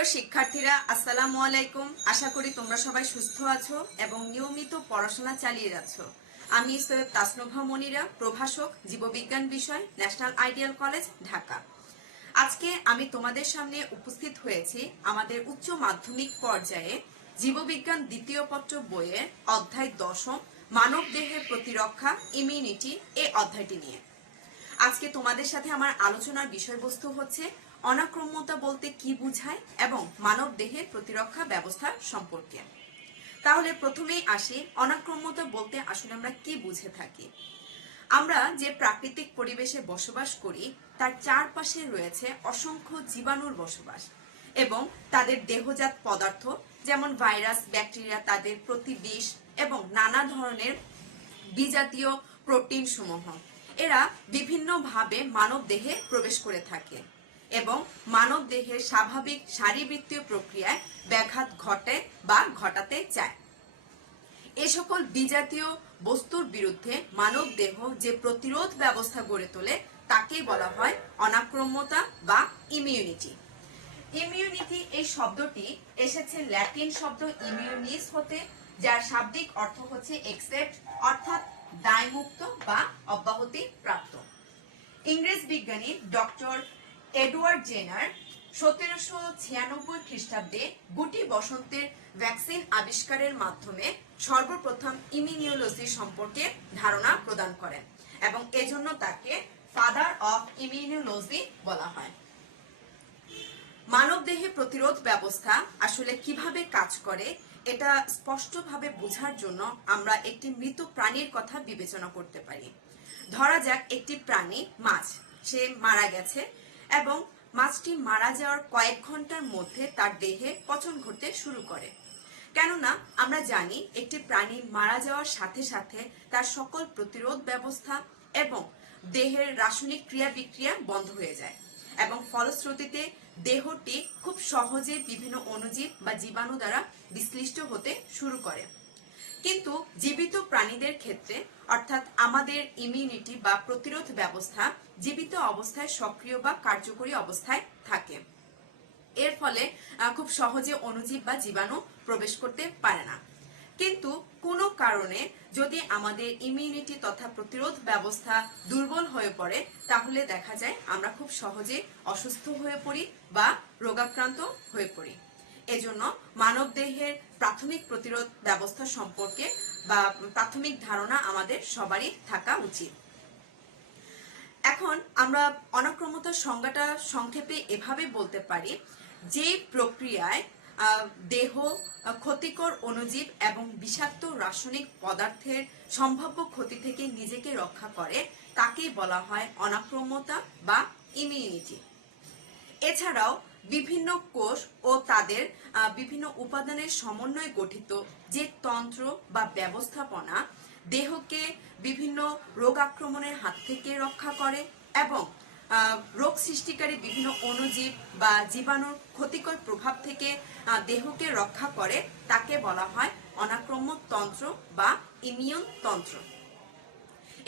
প্রিয় শিক্ষার্থীরা আসসালামু আলাইকুম। আশা করি তোমরা সবাই সুস্থ আছো এবং নিয়মিত পড়াশোনা চালিয়ে যাচ্ছ। আমি সৈয়দ তাসনুভা মনিরা, প্রভাষক, জীববিজ্ঞান বিষয়, ন্যাশনাল আইডিয়াল কলেজ, ঢাকা। আজকে আমি তোমাদের সামনে উপস্থিত হয়েছি আমাদের উচ্চ মাধ্যমিক পর্যায়ে জীববিজ্ঞান দ্বিতীয় পত্র বইয়ের অধ্যায় 10 মানব দেহের প্রতিরক্ষা ইমিউনিটি এই অধ্যায়টি নিয়ে। আজকে তোমাদের সাথে আমার আলোচনার বিষয়বস্তু হচ্ছে অনাক্রম্যতা বলতে কি বোঝায় এবং মানব দেহের প্রতিরক্ষা ব্যবস্থা সম্পর্কে। তাহলে প্রথমেই আসি, অনাক্রম্যতা বলতে আসলে আমরা কি বুঝে থাকি। আমরা যে প্রাকৃতিক পরিবেশে বসবাস করি তার চারপাশে রয়েছে অসংখ্য জীবাণুর বসবাস এবং তাদের দেহজাত পদার্থ যেমন ভাইরাস, ব্যাকটেরিয়া, তাদের প্রতিবিষ এবং নানা ধরনের বিজাতীয় প্রোটিন সমূহ এরা বিভিন্নভাবে মানব দেহে প্রবেশ করে থাকে এবং মানব দেহের স্বাভাবিক শারীরবৃত্তীয় প্রক্রিয়ায় ব্যাঘাত ঘটে বা ঘটাতে চায়। এ সকল বিজাতীয় বস্তুর বিরুদ্ধে মানব দেহ যে প্রতিরোধ ব্যবস্থা গড়ে তোলে তাকেই বলা হয় অনাক্রম্যতা বা ইমিউনিটি। ইমিউনিটি এই শব্দটি এসেছে ল্যাটিন শব্দ ইমিউনিস হতে, যার শাব্দিক অর্থ হচ্ছে একসেপ্ট অর্থাৎ দায়মুক্ত বা অব্যাহতি প্রাপ্ত। ইংরেজ বিজ্ঞানী ডক্টর এডওয়ার্ড জেনার 1796 খ্রিস্টাব্দে গুটি বসন্তের ভ্যাকসিন আবিষ্কারের মাধ্যমে সর্বপ্রথম ইমিউনোলজি সম্পর্কে ধারণা প্রদান করেন এবং এজন্য তাকে ফাদার অফ ইমিউনোলজি বলা হয়। মানব দেহে প্রতিরোধ ব্যবস্থা আসলে কিভাবে কাজ করে এটা স্পষ্টভাবে বোঝার জন্য আমরা একটি মৃত প্রাণীর কথা বিবেচনা করতে পারি। ধরা যাক একটি প্রাণী মাছ, সে মারা গেছে এবং মাছটি মারা যাওয়ার কয়েক ঘন্টার মধ্যে তার দেহে পচন ঘটতে শুরু করে। কেননা আমরা জানি একটি প্রাণী মারা যাওয়ার সাথে সাথে তার সকল প্রতিরোধ ব্যবস্থা এবং দেহের রাসায়নিক ক্রিয়া বিক্রিয়া বন্ধ হয়ে যায় এবং ফলশ্রুতিতে দেহটি খুব সহজে বিভিন্ন অণুজীব বা জীবাণু দ্বারা বিশ্লিষ্ট হতে শুরু করে। কিন্তু জীবিত প্রাণীদের ক্ষেত্রে অর্থাৎ আমাদের ইমিউনিটি বা প্রতিরোধ ব্যবস্থা জীবিত অবস্থায় সক্রিয় বা কার্যকরী অবস্থায় থাকে। এর ফলে খুব সহজে অণুজীব বা জীবাণু প্রবেশ করতে পারে না। কিন্তু কোনো কারণে যদি আমাদের ইমিউনিটি তথা প্রতিরোধ ব্যবস্থা দুর্বল হয়ে পড়ে তাহলে দেখা যায় আমরা খুব সহজে অসুস্থ হয়ে পড়ি বা রোগাক্রান্ত হয়ে পড়ি। এজন্য মানব দেহের প্রাথমিক প্রতিরোধ ব্যবস্থা সম্পর্কে বা প্রাথমিক ধারণা আমাদের সবারই থাকা উচিত। এখন আমরা অনাক্রম্যতার সংজ্ঞাটা সংক্ষেপে এভাবে বলতে পারি, যে প্রক্রিয়ায় দেহ ক্ষতিকর অণুজীব এবং বিষাক্ত রাসায়নিক পদার্থের সম্ভাব্য ক্ষতি থেকে নিজেকে রক্ষা করে তাকেই বলা হয় অনাক্রম্যতা বা ইমিউনিটি। এছাড়াও বিভিন্ন কোষ ও তাদের বিভিন্ন উপাদানের সমন্বয়ে গঠিত যে তন্ত্র বা ব্যবস্থাপনা দেহকে বিভিন্ন রোগ আক্রমণের হাত থেকে রক্ষা করে এবং রোগ সৃষ্টিকারী বিভিন্ন অণুজীব বা জীবাণুর ক্ষতিকর প্রভাব থেকে দেহকে রক্ষা করে তাকে বলা হয় অনাক্রম্য তন্ত্র বা ইমিউন তন্ত্র।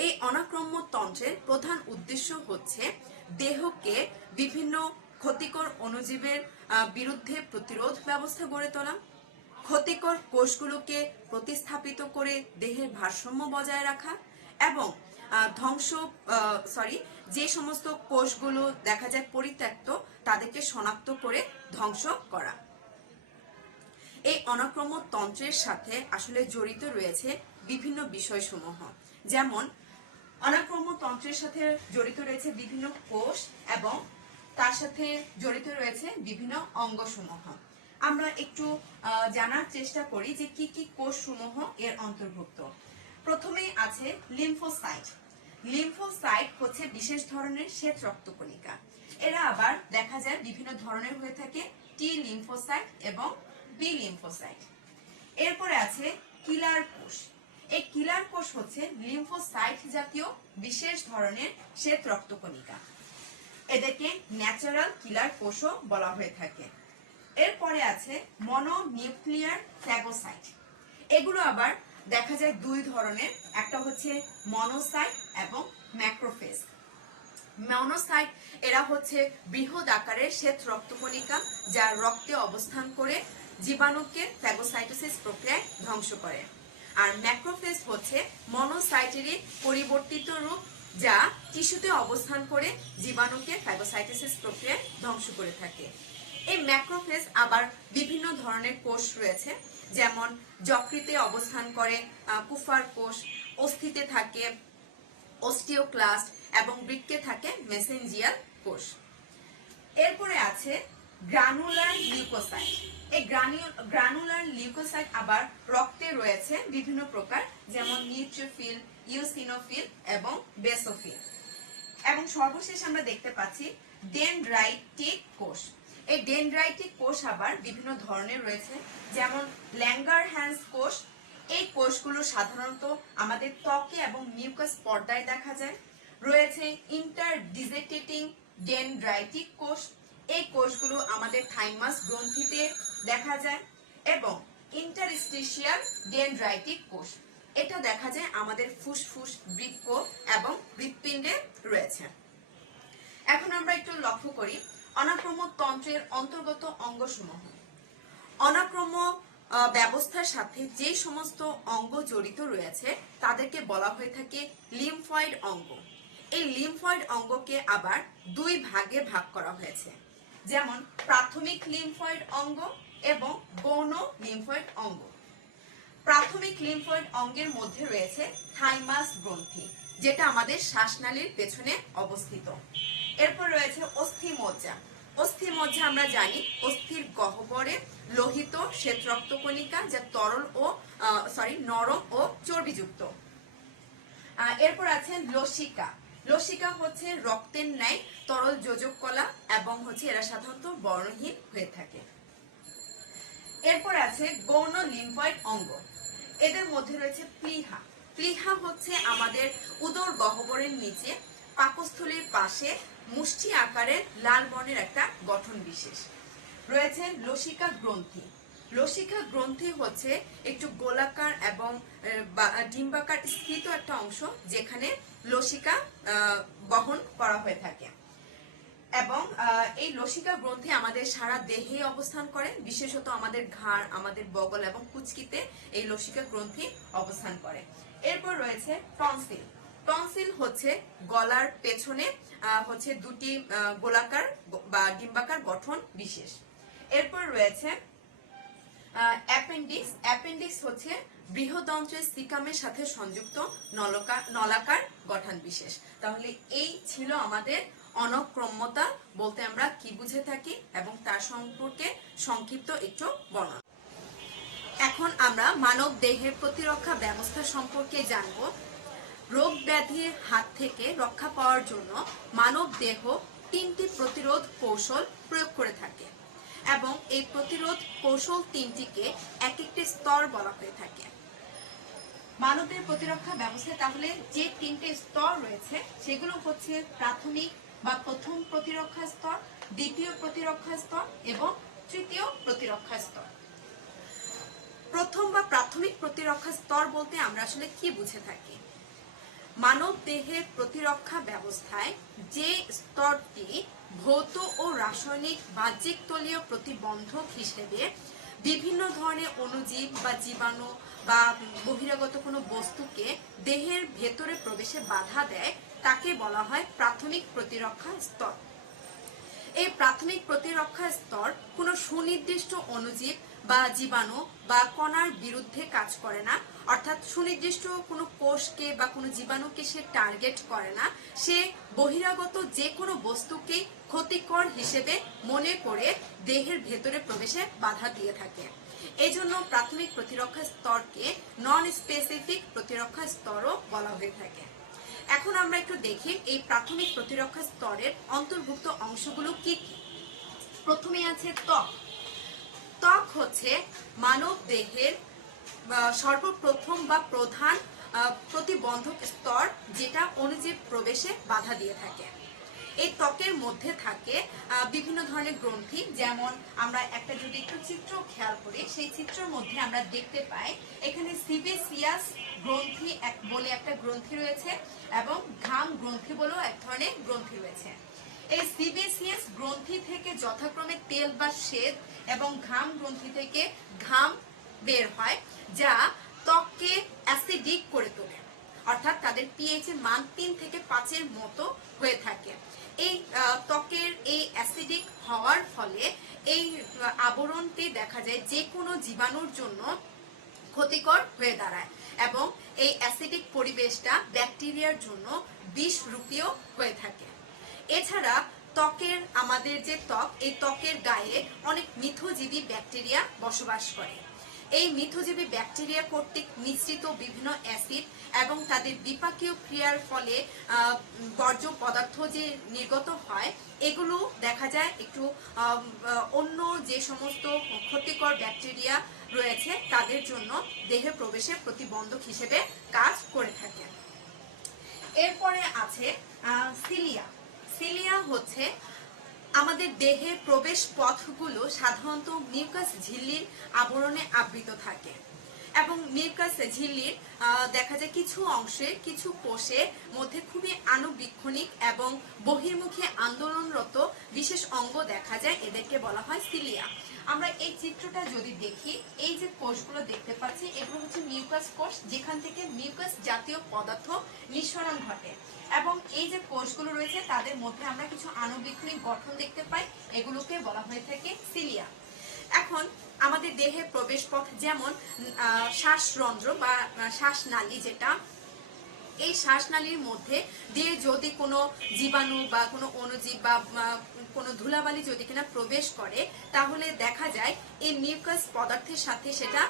এই অনাক্রম্য তন্ত্রের প্রধান উদ্দেশ্য হচ্ছে দেহকে বিভিন্ন ক্ষতিকর অণুজীবের বিরুদ্ধে প্রতিরোধ ব্যবস্থা গড়ে তোলা, ক্ষতিকর কোষগুলোকে প্রতিস্থাপিত করে দেহের ভারসাম্য বজায় রাখা এবং যে সমস্ত কোষগুলো দেখা যায় পরিত্যক্ত তাদেরকে শনাক্ত করে ধ্বংস করা। এই অনাক্রম্য তন্ত্রের সাথে আসলে জড়িত রয়েছে বিভিন্ন বিষয়সমূহ, যেমন অনাক্রম্য তন্ত্রের সাথে জড়িত রয়েছে বিভিন্ন কোষ এবং তার সাথে জড়িত রয়েছে বিভিন্ন অঙ্গসমূহ। আমরা একটু জানার চেষ্টা করি যে কি কি কোষসমূহ এর অন্তর্ভুক্ত। প্রথমেই আছে লিম্ফোসাইট। লিম্ফোসাইট হচ্ছে বিশেষ ধরনের শ্বেত রক্তকণিকা। এরা আবার দেখা যায় বিভিন্ন ধরনের হয়ে থাকে, টি লিম্ফোসাইট এবং বি লিম্ফোসাইট। এরপরে আছে কিলার কোষ। এই কিলার কোষ হচ্ছে লিম্ফোসাইট জাতীয় বিশেষ ধরনের শ্বেত রক্তকণিকা। এদেরকে ন্যাচারাল কিলার কোষও বলা হয়ে থাকে। এরপরে আছে মনোনিউক্লিয়ার ফ্যাগোসাইট। এগুলো আবার দেখা যায় দুই ধরনের, একটা হচ্ছে মনোসাইট এবং ম্যাক্রোফেজ। মনোসাইট এরা হচ্ছে বৃহৎ আকারের শ্বেত রক্তকণিকা যা রক্তে অবস্থান করে জীবাণুকে ফ্যাগোসাইটোসিস প্রক্রিয়ায় ধ্বংস করে। আর ম্যাক্রোফেজ হচ্ছে মনোসাইটেরই পরিবর্তিত রূপ যা টিস্যুতে অবস্থান করে জীবাণুকে ফ্যাগোসাইটোসিস প্রক্রিয়ায় ধ্বংস করে থাকে। এই ম্যাক্রোফেজ আবার বিভিন্ন ধরনের কোষ রয়েছে, যেমন যকৃতে অবস্থান করে কুফার কোষ, অস্থিতে থাকে অস্টিওক্লাস্ট এবং বৃক্কে থাকে মেসেঞ্জিয়াল কোষ। এরপরে আছে গ্রানুলার লিউকোসাইট। এই গ্রানুলার লিউকোসাইট আবার রক্তে রয়েছে বিভিন্ন প্রকার, যেমন নিউট্রোফিল, ইওসিনোফিল এবং বেসোফিল। এবং সর্বশেষ আমরা দেখতে পাচ্ছি ডেনড্রাইটিক কোষ। এই ডেনড্রাইটিক কোষ আবার বিভিন্ন ধরনের রয়েছে, যেমন ল্যাঙ্গারহ্যান্স কোষ। এই কোষগুলো সাধারণত আমাদের ত্বকে এবং মিউকাস পর্দায় দেখা যায়। রয়েছে ইন্টারডিজিটেটিং ডেনড্রাইটিক কোষ। এই কোষগুলো আমাদের থাইমাস গ্রন্থিতে দেখা যায়। এবং ইন্টারস্টিশিয়াল ডেনড্রাইটিক কোষ, এটা দেখা যায় আমাদের ফুসফুস, বৃক্ক এবং হৃৎপিণ্ডে রয়েছে। এখন আমরা একটু লক্ষ্য করি অনাক্রম তন্ত্রের অন্তর্গত অঙ্গসমূহ। অনাক্রম ব্যবস্থার সাথে যে সমস্ত অঙ্গ জড়িত রয়েছে তাদেরকে বলা হয়ে থাকে লিম্ফয়েড অঙ্গ। এই লিম্ফয়েড অঙ্গকে আবার দুই ভাগে ভাগ করা হয়েছে, যেমন প্রাথমিক লিম্ফয়েড অঙ্গ এবং গৌণ লিম্ফয়েড অঙ্গ। প্রাথমিক লিম্ফয়েড অঙ্গের মধ্যে রয়েছে থাইমাস গ্রন্থি, যেটা আমাদের শ্বাসনালীর পেছনে অবস্থিত। এরপর রয়েছে অস্থিমজ্জা। অস্থিমজ্জা আমরা জানি অস্থির গহ্বরে লোহিত শ্বেত রক্তকণিকা, যা নরম ও চর্বিযুক্ত। এরপর আছে লসিকা। লসিকা হচ্ছে রক্তের ন্যায় তরল যোজক কলা এবং এরা সাধারণত বর্ণহীন হয়ে থাকে। এরপর আছে গৌণ লিম্ফয়েড অঙ্গ। এদের মধ্যে রয়েছে প্লীহা। প্লীহা হচ্ছে আমাদের উদর গহ্বরের নিচে পাকস্থলীর পাশে মুষ্টি আকারের লাল বর্ণের একটা গঠন বিশেষ। রয়েছে লসিকা গ্রন্থি। লসিকা গ্রন্থি হচ্ছে একটু গোলাকার এবং ডিম্বাকার স্থিত একটা অংশ, যেখানে লসিকা বহন করা হয়ে থাকে। এবং এই লসিকা গ্রন্থি আমাদের সারা দেহে অবস্থান করে, বিশেষত আমাদের ঘাড়, আমাদের বগল এবং কুচকিতে এই লসিকা গ্রন্থি অবস্থান করে। এরপর রয়েছে টনসিল। টনসিল হচ্ছে গলার পেছনে দুটি গোলাকার বা ডিম্বাকার গঠন বিশেষ। এরপর রয়েছে অ্যাপেন্ডিক্স। অ্যাপেন্ডিক্স হচ্ছে বৃহদন্ত্রের সিকামের সাথে সংযুক্ত নলাকার গঠন বিশেষ। তাহলে এই ছিল আমাদের অনক্রম্যতা বলতে আমরা কি বুঝে থাকি এবং তার সম্পর্কে সংক্ষিপ্ত একটু বর্ণনা। এখন আমরা মানব দেহের প্রতিরক্ষা ব্যবস্থা সম্পর্কে জানব। রোগ ব্যাধির হাত থেকে রক্ষা পাওয়ার জন্য মানব দেহ 3টি প্রতিরোধ কৌশল প্রয়োগ করে থাকে এবং এই প্রতিরোধ কৌশল 3টিকে এক একটি স্তর বলা হয়ে থাকে। মানবদের প্রতিরক্ষা ব্যবস্থায় তাহলে যে 3টে স্তর রয়েছে সেগুলো হচ্ছে প্রাথমিক বা প্রথম প্রতিরক্ষা স্তর, দ্বিতীয় প্রতিরক্ষা স্তর এবং তৃতীয় প্রতিরক্ষা স্তর। প্রথম বা প্রাথমিক প্রতিরক্ষা স্তর বলতে আমরা আসলে কি বুঝে থাকি? মানব দেহের প্রতিরক্ষা ব্যবস্থায় যে স্তরটি ভৌত ও রাসায়নিক বাহ্যিক তলীয় প্রতিবন্ধক হিসেবে বিভিন্ন ধরনের অণুজীব বা জীবাণু বা বহিরাগত কোনো বস্তুকে দেহের ভেতরে প্রবেশে বাধা দেয় তাকে বলা হয় প্রাথমিক প্রতিরক্ষা স্তর। এই প্রাথমিক প্রতিরক্ষা স্তর কোনো সুনির্দিষ্ট অণুজীব বা জীবাণু বা কণার বিরুদ্ধে কাজ করে না, অর্থাৎ সুনির্দিষ্ট কোনো কোষকে বা কোনো জীবাণুকে সে টার্গেট করে না। সে বহিরাগত যে কোনো বস্তুকে ক্ষতিকর হিসেবে মনে করে দেহের ভেতরে প্রবেশে বাধা দিয়ে থাকে। এই জন্য প্রাথমিক প্রতিরক্ষা স্তরকে নন স্পেসিফিক প্রতিরক্ষা স্তরও বলা হয়ে থাকে। এখন আমরা একটু দেখি এই প্রাথমিক প্রতিরক্ষা স্তরের অন্তর্ভুক্ত অংশগুলো কি কি। প্রথমে আছে ত্বক। ত্বক হচ্ছে মানব দেহের সর্বপ্রথম বা প্রধান প্রতিবন্ধক স্তর, যেটা অণুজীব প্রবেশে বাধা দিয়ে থাকে। এই ত্বকের মধ্যে থাকে বিভিন্ন ধরনের গ্রন্থি, যেমন আমরা একটা যদি একটু চিত্র খেয়াল করি, সেই চিত্রের মধ্যে আমরা দেখতে পাই এখানে সিবেসিয়াস গ্রন্থি বলে একটা গ্রন্থি রয়েছে এবং ঘাম গ্রন্থি বলেও এক ধরনের গ্রন্থি রয়েছে। এই সিবেসিয়াস গ্রন্থি থেকে যথাক্রমে তেল বা শ্বেত এবং ঘাম গ্রন্থি থেকে ঘাম বের হয়, যা ত্বককে অ্যাসিডিক করে তোলে, অর্থাৎ তাদের পিএইচ এর মান 3 থেকে 5 এর মতো হয়ে থাকে। এই ত্বকের এই অ্যাসিডিক হওয়ার ফলে এই আবরণটি দেখা যায় যে কোনো জীবাণুর জন্য ক্ষতিকর হয়ে দাঁড়ায় এবং এই অ্যাসিডিক পরিবেশটা ব্যাকটেরিয়ার জন্য বিষরূপীয় হয়ে থাকে। এছাড়া ত্বকের আমাদের যে ত্বক, এই ত্বকের গায়ে অনেক মিথজীবী ব্যাকটেরিয়া বসবাস করে। এই মিথজীবী ব্যাকটেরিয়া কর্তৃক মিশ্রিত বিভিন্ন অ্যাসিড এবং তাদের বিপাকীয় ক্রিয়ার ফলে বর্জ্য পদার্থ যে নির্গত হয়, এগুলো দেখা যায় একটু অন্য যে সমস্ত ক্ষতিকর ব্যাকটেরিয়া রয়েছে তাদের জন্য দেহে প্রবেশের প্রতিবন্ধক হিসেবে কাজ করে থাকে। এরপরে আছে সিলিয়া। সিলিয়া হচ্ছে আমাদের দেহে প্রবেশ পথগুলো সাধারণত মিউকাস ঝিল্লির আবরণে আবৃত থাকে এবং মিউকাস ঝিল্লির দেখা যায় কিছু অংশে, কিছু কোষের মধ্যে খুবই আনুবীক্ষণিক এবং বহির্মুখী আন্দোলনরত বিশেষ অঙ্গ দেখা যায়, এদেরকে বলা হয় সিলিয়া। আমরা এই চিত্রটা যদি দেখি, এই যে কোষগুলো দেখতে পাচ্ছি এগুলো হচ্ছে মিউকাস কোষ, যেখান থেকে মিউকাস জাতীয় পদার্থ নিঃসরণ ঘটে এবং এই যে কোষগুলো রয়েছে তাদের মধ্যে আমরা কিছু আণুবীক্ষণিক গঠন দেখতে পাই, এগুলোকে বলা হয়ে থাকে সিলিয়া। এখন আমাদের দেহে প্রবেশ পথ যেমন শ্বাসরন্ধ্র বা শ্বাসনালী, যেটা এই শ্বাসনালীর মধ্যে দিয়ে যদি কোনো জীবাণু বা কোনো অণুজীব বা কোনো ধুলাবালি যদি কিনা প্রবেশ করে, তাহলে দেখা যায় এই মিউকাস পদার্থের সাথে সেটা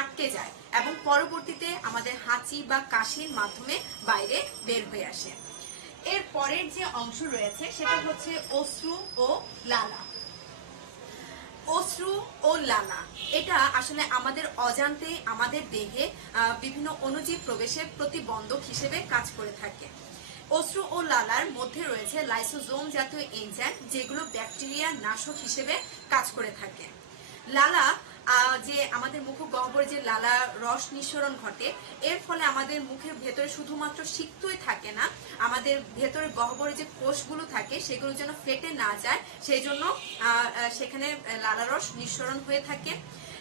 আটকে যায় এবং পরবর্তীতে আমাদের হাঁচি বা কাশির মাধ্যমে বাইরে বের হয়ে আসে। এর পরের যে অংশ রয়েছে সেটা হচ্ছে অশ্রু ও লালা। অশ্রু ও লালা এটা আসলে আমাদের অজান্তে আমাদের দেহে বিভিন্ন অণুজীব প্রবেশের প্রতিবন্ধক হিসেবে কাজ করে থাকে। অশ্রু ও লালার মধ্যে রয়েছে লাইসোজোম জাতীয় এনজাইম, যেগুলো ব্যাকটেরিয়া নাশক হিসেবে কাজ করে থাকে। লালা যে আমাদের মুখগহ্বরে যে লালা রস নিঃসরণ ঘটে, এর ফলে আমাদের মুখের ভেতরে শুধুমাত্র সিক্তই থাকে না, আমাদের ভেতরে গহ্বরে যে কোষগুলো থাকে সেগুলো যেন ফেটে না যায়, সেই জন্য সেখানে লালা রস নিঃসরণ হয়ে থাকে।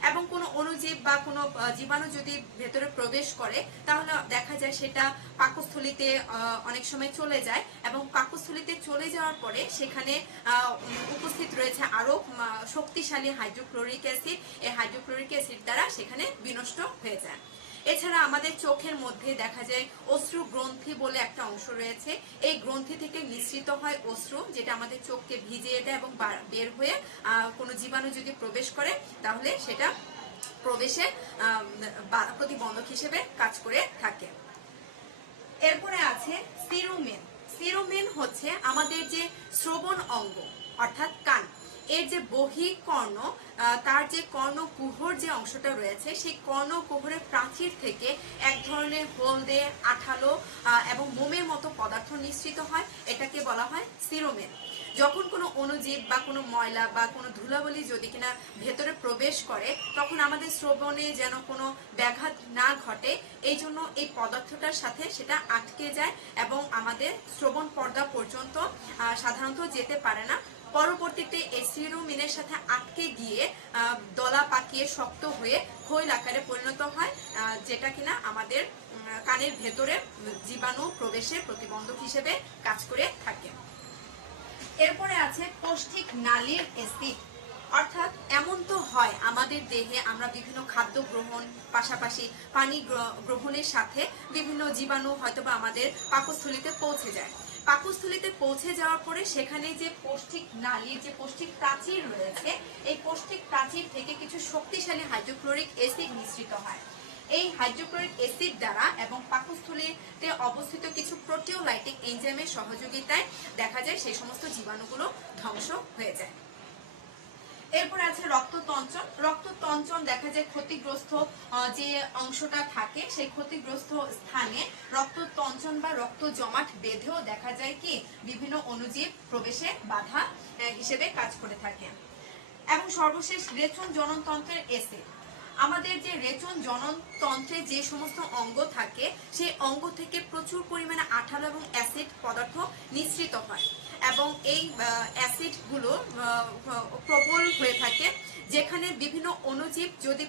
এবং কোনো অণুজীব বা কোনো জীবাণু যদি ভেতরে প্রবেশ করে, তাহলে দেখা যায় সেটা পাকস্থলীতে অনেক সময় চলে যায় এবং পাকস্থলীতে চলে যাওয়ার পরে সেখানে উপস্থিত রয়েছে আরো শক্তিশালী হাইড্রোক্লোরিক অ্যাসিড। এই হাইড্রোক্লোরিক অ্যাসিড দ্বারা সেখানে বিনষ্ট হয়ে যায়। এছাড়া আমাদের চোখের মধ্যে দেখা যায় অশ্রু গ্রন্থি বলে একটা অংশ রয়েছে। এই গ্রন্থি থেকে নিঃসৃত হয় অশ্রু, যেটা আমাদের চোখকে ভিজিয়ে দেয় এবং বের হয়ে কোনো জীবাণু যদি প্রবেশ করে তাহলে সেটা প্রবেশে প্রতিবন্ধক হিসেবে কাজ করে থাকে। এরপরে আছে সিরোমেন। সিরোমেন হচ্ছে আমাদের যে শ্রবণ অঙ্গ অর্থাৎ কান, এর যে বহিঃকর্ণ, তার যে কর্ণকুহর যে অংশটা রয়েছে, সেই কর্ণকুহরের প্রাচীর থেকে এক ধরনের হলদে আঠালো এবং মোমের মতো পদার্থ নিঃসৃত হয়, এটাকে বলা হয় সিরোমেন। যখন কোনো অণুজীব বা কোনো ময়লা বা কোনো ধুলাবালি যদি কিনা ভেতরে প্রবেশ করে, তখন আমাদের শ্রবণে যেন কোনো ব্যাঘাত না ঘটে, এই জন্য এই পদার্থটার সাথে সেটা আটকে যায় এবং আমাদের শ্রবণ পর্দা পর্যন্ত সাধারণত যেতে পারে না। পরবর্তীতে এই সিরোমেনের সাথে আটকে গিয়ে দলা পাকিয়ে শক্ত হয়ে খৈল আকারে পরিণত হয়, যেটা কিনা আমাদের কানের ভেতরে জীবাণু প্রবেশের প্রতিবন্ধক হিসেবে কাজ করে থাকে। এরপরে আছে পৌষ্টিক নালীর অ্যাসিড। অর্থাৎ এমন তো হয় আমাদের দেহে আমরা বিভিন্ন খাদ্য গ্রহণ পাশাপাশি পানি গ্রহণের সাথে বিভিন্ন জীবাণু হয়তোবা আমাদের পাকস্থলীতে পৌঁছে যায়। পাকস্থলীতে পৌঁছে যাওয়ার পরে সেখানে যে পৌষ্টিক নালীর যে পৌষ্টিক প্রাচীর রয়েছে, এই পৌষ্টিক প্রাচীর থেকে কিছু শক্তিশালী হাইড্রোক্লোরিক অ্যাসিড নিঃসৃত হয়। এই হাইড্রোক্লোরিক অ্যাসিড দ্বারা এবং পাকস্থলীতে অবস্থিত কিছু প্রোটিওলাইটিক এনজাইমের সহযোগিতায় দেখা যায় সেই সমস্ত জীবাণুগুলো ধ্বংস হয়ে যায়। এরপরে আছে রক্ততঞ্চন। রক্ততঞ্চন দেখা যায় ক্ষতিগ্রস্ত যে অংশটা থাকে সেই ক্ষতিগ্রস্ত স্থানে রক্ততঞ্চন বা রক্ত জমাট বেঁধেও দেখা যায় কি বিভিন্ন অণুজীব প্রবেশে বাধা হিসেবে কাজ করে থাকে। এবং সর্বশেষ রেচন জননতন্ত্রের এসিড। আমাদের যে রেচন জননতন্ত্রে যে সমস্ত অঙ্গ থাকে সেই অঙ্গ থেকে প্রচুর পরিমাণে আঠালো এবং অ্যাসিড পদার্থ নিঃসৃত হয় এবং এই অ্যাসিডগুলো প্রবল হয়ে থাকে, যেখানে বিভিন্ন অণুজীব যদি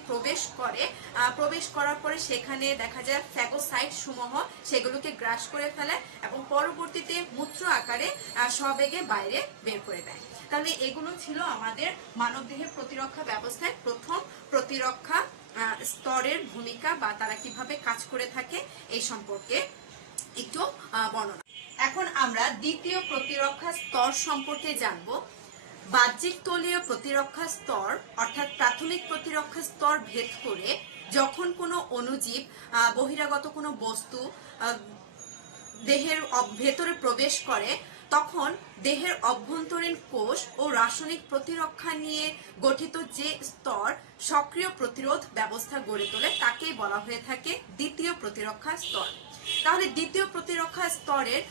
প্রবেশ করার পরে সেখানে দেখা যায় ফ্যাগোসাইট সমূহ সেগুলোকে গ্রাস করে ফেলে এবং পরবর্তীতে মূত্র আকারে সবেগে বাইরে বের করে দেয়। তাহলে এগুলো ছিল আমাদের মানবদেহের প্রতিরক্ষা ব্যবস্থায় প্রথম প্রতিরক্ষা স্তরের ভূমিকা বা তারা কিভাবে কাজ করে থাকে এই সম্পর্কে একটু বর্ণনা। এখন আমরা দ্বিতীয় প্রতিরক্ষা স্তর সম্পর্কে জানব। বাহ্যিক তলীয় প্রতিরক্ষা স্তর অর্থাৎ প্রাথমিক প্রতিরক্ষা স্তর ভেদ করে যখন কোনো অণুজীব বহিরাগত কোনো বস্তু দেহের ভেতরে প্রবেশ করে তখন দেহের অভ্যন্তরীণ কোষ ও রাসায়নিক প্রতিরক্ষা নিয়ে গঠিত যে স্তর সক্রিয় প্রতিরোধ ব্যবস্থা গড়ে তোলে তাকেই বলা হয়ে থাকে দ্বিতীয় প্রতিরক্ষা স্তর। তাহলে দ্বিতীয় প্রতিরক্ষা স্তরের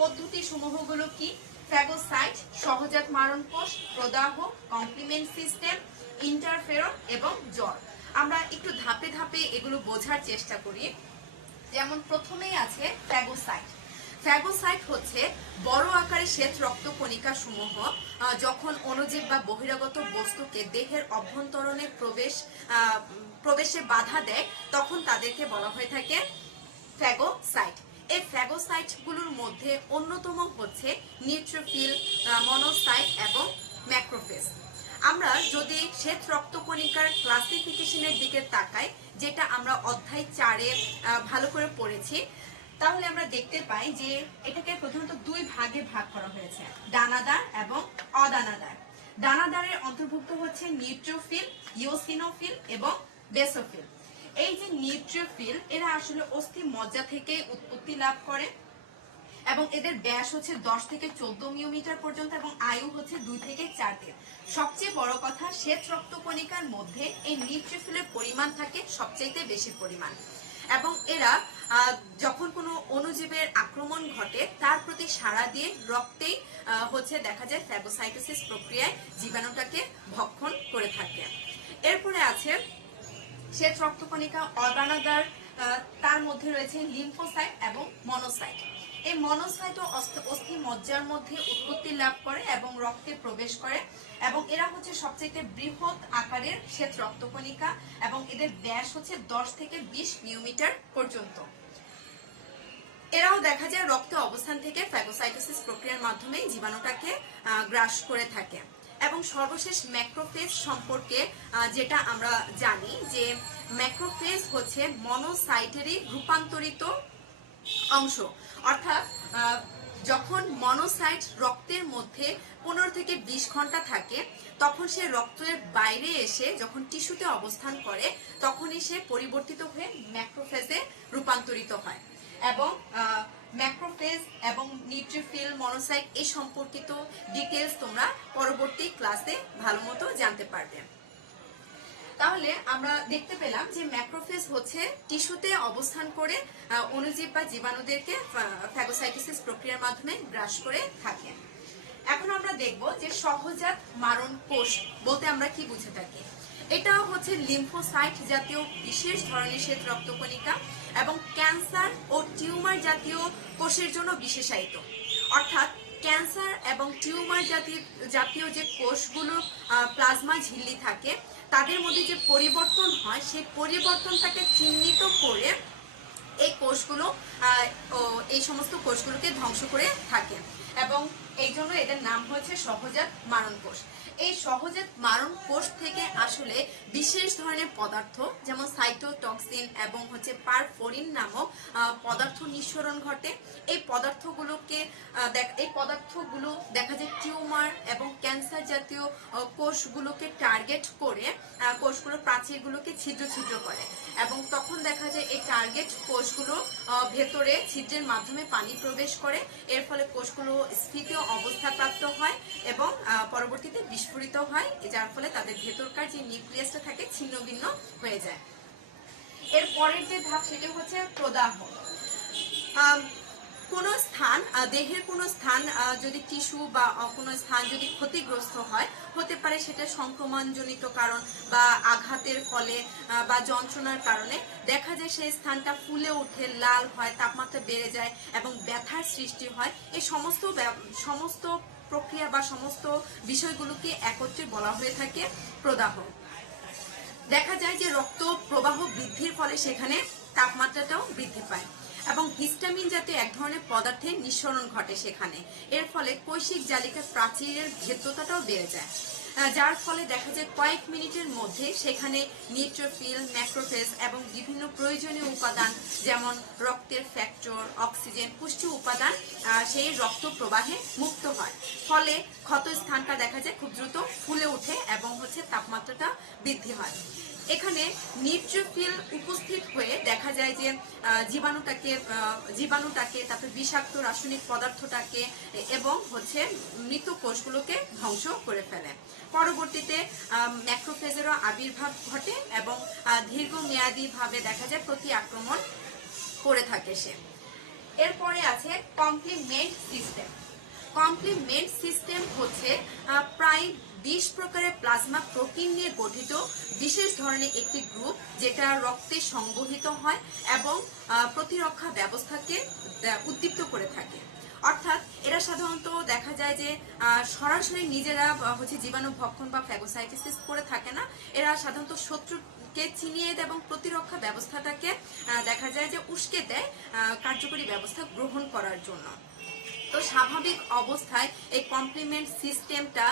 পদ্ধতি সমূহগুলো কি? ফ্যাগোসাইট, সহজাত মারণ কোষ, প্রদাহ, কমপ্লিমেন্ট সিস্টেম, ইন্টারফেরন এবং জ্বর। আমরা একটু ধাপে ধাপে এগুলো বোঝার চেষ্টা করি। যেমন প্রথমেই আছে ফ্যাগোসাইট। ফ্যাগোসাইট হচ্ছে বড় আকারে শ্বেত রক্তকণিকা সমূহ যখন অণুজীব বা বহিরাগত বস্তুকে দেহের অভ্যন্তরণে প্রবেশে বাধা দেয় তখন তাদেরকে বলা হয়ে থাকে ফ্যাগোসাইট। এই ফ্যাগোসাইট গুলোর মধ্যে অন্যতম হচ্ছে নিউট্রোফিল, মনোসাইট এবং ম্যাক্রোফেজ। আমরা যদি শ্বেত রক্তকণিকার ক্লাসিফিকেশনের দিকে তাকাই, যেটা আমরা অধ্যায় 4-এ ভালো করে পড়েছি, তাহলে আমরা দেখতে পাই যে এটাকে প্রধানত দুই ভাগে ভাগ করা হয়েছে, দানাদার এবং অদানাদার। দানাদারের অন্তর্ভুক্ত হচ্ছে নিউট্রোফিল, ইওসিনোফিল এবং বেসোফিল। এই যে নিউট্রোফিল এরা আসলে অস্থি মজ্জা থেকে উৎপত্তি লাভ করে এবং এদের ব্যাস হচ্ছে 10 থেকে 14 মিলিমিটার পর্যন্ত এবং আয়ু হচ্ছে 2 থেকে 4 দিন। সবচেয়ে বড় কথা, শ্বেত রক্তকণিকার মধ্যে এই নিউট্রোফিলের পরিমাণ থাকে সবচেয়ে বেশি পরিমাণ এবং এরা যখন কোনো অণুজীবের আক্রমণ ঘটে তার প্রতি সাড়া দিয়ে রক্তেই হচ্ছে দেখা যায় ফ্যাগোসাইটোসিস প্রক্রিয়ায় জীবাণুটাকে ভক্ষণ করে থাকে। এরপরে আছে শ্বেত রক্তকণিকা অদানাদার, তার মধ্যে রয়েছে লিম্ফোসাইট এবং মনোসাইট। এই মনোসাইটও অস্থি মজ্জার মধ্যে উৎপত্তি লাভ করে এবং রক্তে প্রবেশ করে এবং এরা হচ্ছে সবচেয়ে বৃহৎ আকারের শ্বেত রক্তকণিকা এবং এদের ব্যাস হচ্ছে 10 থেকে 20 মিলিমিটার পর্যন্ত। এরাও দেখা যায় রক্তে অবস্থান থেকে ফ্যাগোসাইটোসিস প্রক্রিয়ার মাধ্যমে জীবাণুটাকে গ্রাস করে থাকে। এবং সর্বশেষ ম্যাক্রোফেজ সম্পর্কে যেটা আমরা জানি যে ম্যাক্রোফেজ হচ্ছে মনোসাইটেরই রূপান্তরিত অংশ, অর্থাৎ যখন মনোসাইট রক্তের মধ্যে 15 থেকে 20 ঘন্টা থাকে তখন সে রক্তের বাইরে এসে যখন টিস্যুতে অবস্থান করে তখনই সে পরিবর্তিত হয়ে ম্যাক্রোফেজে রূপান্তরিত হয়। এবং ম্যাক্রোফেজ এবং নিউট্রোফিল, মনোসাইট এই সম্পর্কিত ডিটেলস তোমরা পরবর্তী ক্লাসে ভালো মতো জানতে পারবে। তাহলে আমরা দেখতে পেলাম যে ম্যাক্রোফেজ হচ্ছে টিস্যুতে অবস্থান করে অণুজীব বা জীবাণুদেরকে ফ্যাগোসাইটোসিস প্রক্রিয়ার মাধ্যমে গ্রাস করে থাকে। এখন আমরা দেখব যে সহজাত মারণ কোষ বলতে আমরা কি বুঝে থাকি। এটা হচ্ছে লিম্ফোসাইট জাতীয় বিশেষ ধরনের শ্বেত রক্তকণিকা এবং ক্যান্সার ও টিউমার জাতীয় কোষের জন্য বিশেষায়িত। অর্থাৎ ক্যান্সার এবং টিউমার জাতীয় যে কোষগুলো প্লাজমা ঝিল্লি থাকে তাদের মধ্যে যে পরিবর্তন হয় সেই পরিবর্তনটাকে চিহ্নিত করে এই সমস্ত কোষগুলোকে ধ্বংস করে থাকে এবং এই জন্য এদের নাম হয়েছে সহজাত মারণ কোষ। এই সহজাত মারণ কোষ থেকে আসলে বিশেষ ধরনের পদার্থ যেমন সাইটোটক্সিন এবং হচ্ছে পারফোরিন নামক পদার্থ নিঃসরণ ঘটে। এই পদার্থগুলো দেখা যায় টিউমার এবং ক্যান্সার জাতীয় কোষগুলোকে টার্গেট করে কোষগুলোর প্রাচীরগুলোকে ছিদ্র ছিদ্র করে এবং তখন দেখা যায় এই টার্গেট কোষগুলো ভেতরে ছিদ্রের মাধ্যমে পানি প্রবেশ করে, এর ফলে কোষগুলো স্ফীত অবস্থাপ্রাপ্ত হয় এবং পরবর্তীতে বিস্ফোরণ বিস্ফোরিত হয়, যার ফলে তাদের ভেতরকার যে নিউক্লিয়াসটা থাকে ছিন্ন ভিন্ন হয়ে যায়। এর পরের যে ধাপ সেটা হচ্ছে প্রদাহ। কোনো স্থান, দেহের কোনো স্থান যদি টিস্যু বা কোনো স্থান যদি ক্ষতিগ্রস্ত হয়, হতে পারে সেটা সংক্রমণজনিত কারণ বা আঘাতের ফলে বা যন্ত্রণার কারণে দেখা যায় সেই স্থানটা ফুলে ওঠে, লাল হয়, তাপমাত্রা বেড়ে যায় এবং ব্যথার সৃষ্টি হয়। এই সমস্ত প্রক্রিয়া বা সমস্ত বিষয়গুলোকে একত্রে বলা হয়ে থাকে প্রদাহ। দেখা যায় যে রক্ত প্রবাহ বৃদ্ধির ফলে সেখানে তাপমাত্রাটাও বৃদ্ধি পায় এবং হিস্টামিন জাতীয় এক ধরনের পদার্থের নিঃসরণ ঘটে সেখানে। এর ফলে কৈশিক জালিকা প্রাচীরের ভেদ্যতাটাও বেড়ে যায়, যার ফলে দেখা যায় কয়েক মিনিটের মধ্যে সেখানে নিউট্রোফিল, ম্যাক্রোফেজ এবং বিভিন্ন প্রয়োজনীয় উপাদান যেমন রক্তের ফ্যাক্টর, অক্সিজেন, পুষ্টি উপাদান সেই রক্ত প্রবাহে মুক্ত হয়। ফলে ক্ষত স্থানটা দেখা যায় খুব দ্রুত ফুলে ওঠে এবং তাপমাত্রাটা বৃদ্ধি হয়। এখানে নিউট্রোফিল উপস্থিত হয়ে দেখা যায় যে জীবাণুটাকে তারপর বিষাক্ত রাসায়নিক পদার্থটাকে এবং মৃত কোষগুলোকে ধ্বংস করে ফেলে। পরবর্তীতে ম্যাক্রোফেজেরও আবির্ভাব ঘটে এবং দীর্ঘমেয়াদী ভাবে দেখা যায় প্রতি আক্রমণ করে থাকে সে। এরপরে আছে কমপ্লিমেন্ট সিস্টেম। কমপ্লিমেন্ট সিস্টেম হচ্ছে প্রায় 20 প্রকারের প্লাজমা প্রোটিন নিয়ে গঠিত বিশেষ ধরনের একটি গ্রুপ, যেটা রক্তে সংবহিত হয় এবং প্রতিরক্ষা ব্যবস্থাকে উদ্দীপ্ত করে থাকে। অর্থাৎ এরা সাধারণত দেখা যায় যে সরাসরি নিজেরা জীবাণু ভক্ষণ বা ফ্যাগোসাইটোসিস করে থাকে না। এরা সাধারণত শত্রুকে চিনিয়ে দেয় এবং প্রতিরক্ষা ব্যবস্থাটাকে দেখা যায় যে উস্কে দেয় কার্যকরী ব্যবস্থা গ্রহণ করার জন্য। তো স্বাভাবিক অবস্থায় এই কমপ্লিমেন্ট সিস্টেমটা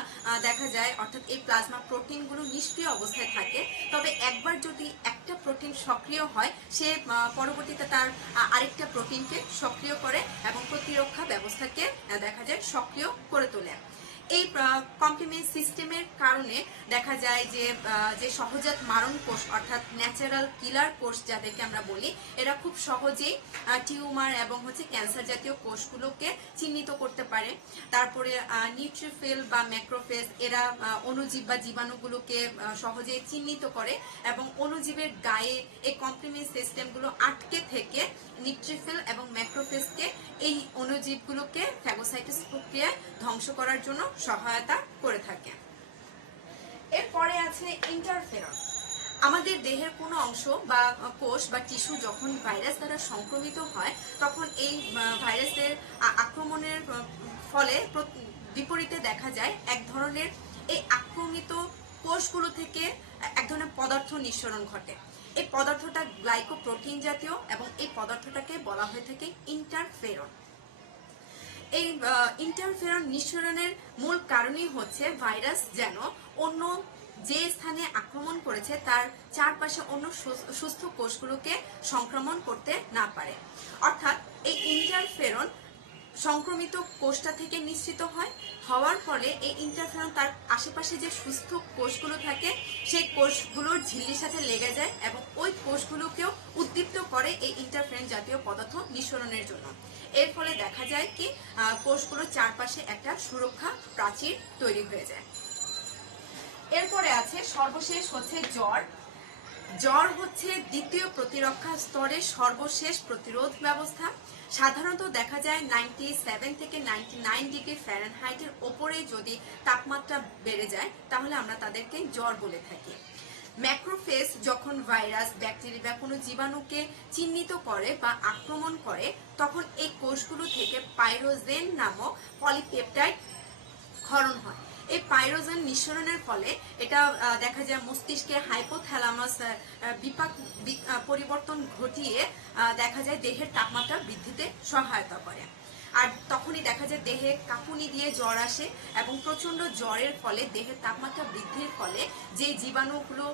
দেখা যায়, অর্থাৎ এই প্লাজমা প্রোটিনগুলো নিষ্ক্রিয় অবস্থায় থাকে। তবে একবার যদি একটা প্রোটিন সক্রিয় হয়, সে পরবর্তীতে তার আরেকটা প্রোটিনকে সক্রিয় করে এবং প্রতিরক্ষা ব্যবস্থাকে দেখা যায় সক্রিয় করে তোলে। এই কমপ্লিমেন্ট সিস্টেমের কারণে দেখা যায় যে সহজাত মারণ কোষ অর্থাৎ ন্যাচারাল কিলার কোষ যাদেরকে আমরা বলি, এরা খুব সহজেই টিউমার এবং ক্যান্সার জাতীয় কোষগুলোকে চিহ্নিত করতে পারে। তারপরে নিউট্রোফিল বা ম্যাক্রোফেজ এরা অণুজীব বা জীবাণুগুলোকে সহজেই চিহ্নিত করে এবং অণুজীবের গায়ে এই কমপ্লিমেন্ট সিস্টেমগুলো আটকে থেকে নিউট্রোফিল এবং ম্যাক্রোফেজকে এই অণুজীবগুলোকে ফ্যাগোসাইটোসিস প্রক্রিয়ায় ধ্বংস করার জন্য সহায়তা করে থাকে। এরপরে আছে ইন্টারফেরন। আমাদের দেহের কোনো অংশ বা কোষ বা টিস্যু যখন ভাইরাস দ্বারা সংক্রমিত হয়, তখন এই ভাইরাসের আক্রমণের ফলে বিপরীতে দেখা যায় এক ধরনের এই আক্রমিত কোষগুলো থেকে এক ধরনের পদার্থ নিঃসরণ ঘটে। এই পদার্থটা গ্লাইকোপ্রোটিন জাতীয় এবং এই পদার্থটাকে বলা হয়ে থাকে ইন্টারফেরন। এই ইন্টারফেরন নিঃসরণের মূল কারণই হচ্ছে ভাইরাস যেন অন্য যে স্থানে আক্রমণ করেছে তার চারপাশে অন্য সুস্থ কোষগুলোকে সংক্রমণ করতে না পারে। অর্থাৎ এই ইন্টারফেরন সংক্রমিত কোষটা থেকে নিঃসৃত হওয়ার ফলে এই ইন্টারফেরন তার আশেপাশে যে সুস্থ কোষগুলো থাকে সেই কোষগুলোর ঝিল্লির সাথে লেগে যায় এবং ওই কোষগুলোকেও উদ্দীপ্ত করে এই ইন্টারফেরন জাতীয় পদার্থ নিঃসরণের জন্য। এর ফলে দেখা যায় কি কোষগুলোর চারপাশে একটা সুরক্ষা প্রাচীর তৈরি হয়ে যায়। এরপরে আছে সর্বশেষ জ্বর। জ্বর হচ্ছে দ্বিতীয় প্রতিরক্ষা স্তরের সর্বশেষ প্রতিরোধ ব্যবস্থা। সাধারণত দেখা যায় 97 থেকে 99 ডিগ্রি ফারেনহাইটের ওপরে যদি তাপমাত্রা বেড়ে যায় তাহলে আমরা তাদেরকে জ্বর বলে থাকি। ম্যাক্রোফেজ যখন ভাইরাস, ব্যাকটেরিয়া বা কোনো জীবাণুকে চিহ্নিত করে বা আক্রমণ করে, তখন এই কোষগুলো থেকে পাইরোজেন নামক পলিপেপটাইড ক্ষরণ হয়। এই পাইরোজেন নিঃসরণের ফলে এটা দেখা যায় মস্তিষ্কে হাইপোথ্যালামাস বিপাক পরিবর্তন ঘটিয়ে দেখা যায় দেহের তাপমাত্রা বৃদ্ধিতে সহায়তা করে। আর তখনই দেখা যায় দেহে কাঁপুনি দিয়ে জ্বর আসে এবং প্রচন্ড জ্বরের ফলে দেহের তাপমাত্রা বৃদ্ধির ফলে যে জীবাণুগুলো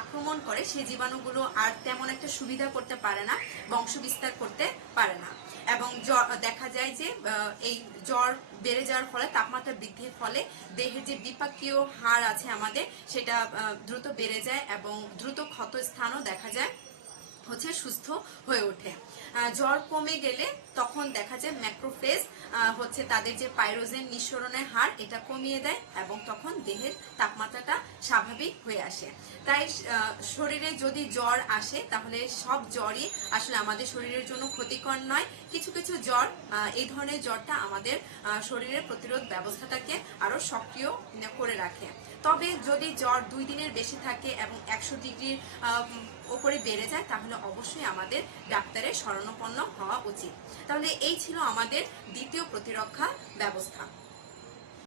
আক্রমণ করে সেই জীবাণুগুলো আর তেমন একটা সুবিধা করতে পারে না, বংশ বিস্তার করতে পারে না এবং দেখা যায় যে এই জ্বর বেড়ে যাওয়ার ফলে, তাপমাত্রা বৃদ্ধির ফলে দেহের যে বিপাকীয় হার আছে আমাদের, সেটা দ্রুত বেড়ে যায় এবং দ্রুত ক্ষত স্থানও দেখা যায় সুস্থ হয়ে ওঠে। জ্বর কমে গেলে তখন দেখা যায় ম্যাক্রোফেজ তাদের যে পাইরোজেন নিঃসরণের হার এটা কমিয়ে দেয় এবং তখন দেহের তাপমাত্রাটা স্বাভাবিক হয়ে আসে। তাই শরীরে যদি জ্বর আসে তাহলে সব জ্বরই আসলে আমাদের শরীরের জন্য ক্ষতিকর নয়। কিছু কিছু জ্বর, এই ধরনের জ্বরটা আমাদের শরীরের প্রতিরোধ ব্যবস্থাটাকে আরো সক্রিয় করে রাখে। তবে যদি জ্বর 2 দিনের বেশি থাকে এবং 100 ডিগ্রির উপরে বেড়ে যায় তাহলে অবশ্যই আমাদের ডাক্তারের শরণাপন্ন হওয়া উচিত। তাহলে এই ছিল আমাদের দ্বিতীয় প্রতিরক্ষা ব্যবস্থা।